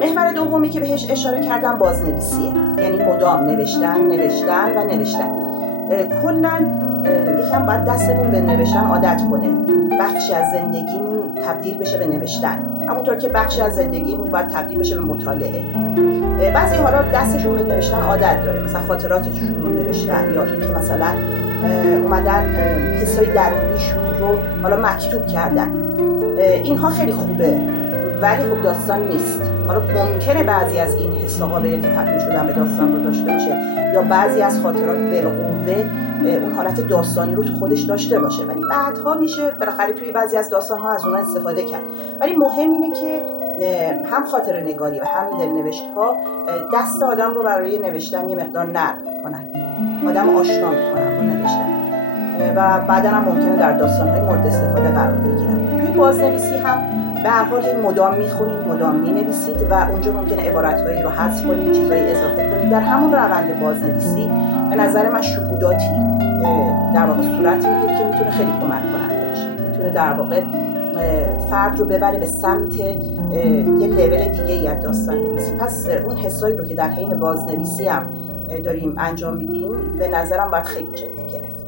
محور دومی که بهش اشاره کردم بازنویسیه، یعنی مدام نوشتن و نوشتن. کلاً یکم باید دستمون به نوشتن عادت کنه، بخشی از زندگیمون تبدیل بشه به نوشتن، همونطور که بخشی از زندگیمون باید تبدیل بشه به مطالعه. بعضی حالا دستشون به نوشتن عادت داره، مثلا خاطراتشون رو نوشتن، یا اینکه مثلا اومدن حسای درونیشون رو حالا مکتوب کردن. اینها خیلی خوبه ولی خب داستان نیست. حالا ممکنه بعضی از این حسا قابلیت تبدیل شدن به داستان رو داشته باشه، یا بعضی از خاطرات بالقوه اون حالت داستانی رو تو خودش داشته باشه، ولی بعدها میشه بالاخره توی بعضی از داستان‌ها از اونها استفاده کرد. ولی مهم اینه که هم خاطره نگاری و هم دلنوشت‌ها دست آدم رو برای نوشتن یه مقدار نرم می‌کنن، آدم آشنا می‌کنن با نوشتن و بعداً هم ممکنه در داستان‌های مورد استفاده قرار بگیرن. توی بازنویسی هم به هر حال مدام می‌خونید، مدام می‌نویسید و اونجا ممکنه عبارت‌هایی رو حذف کنید، چیزایی اضافه کنید. در همون روند بازنویسی به نظر من شهوداتی در واقع صورت میگیره که میتونه خیلی کمک کننده باشه، میتونه در واقع فرد رو ببره به سمت یه لول دیگه‌ای از داستان نویسی. پس اون حسایی رو که در حین بازنویسی هم داریم انجام میدیم به نظرم باید خیلی جدی گرفت.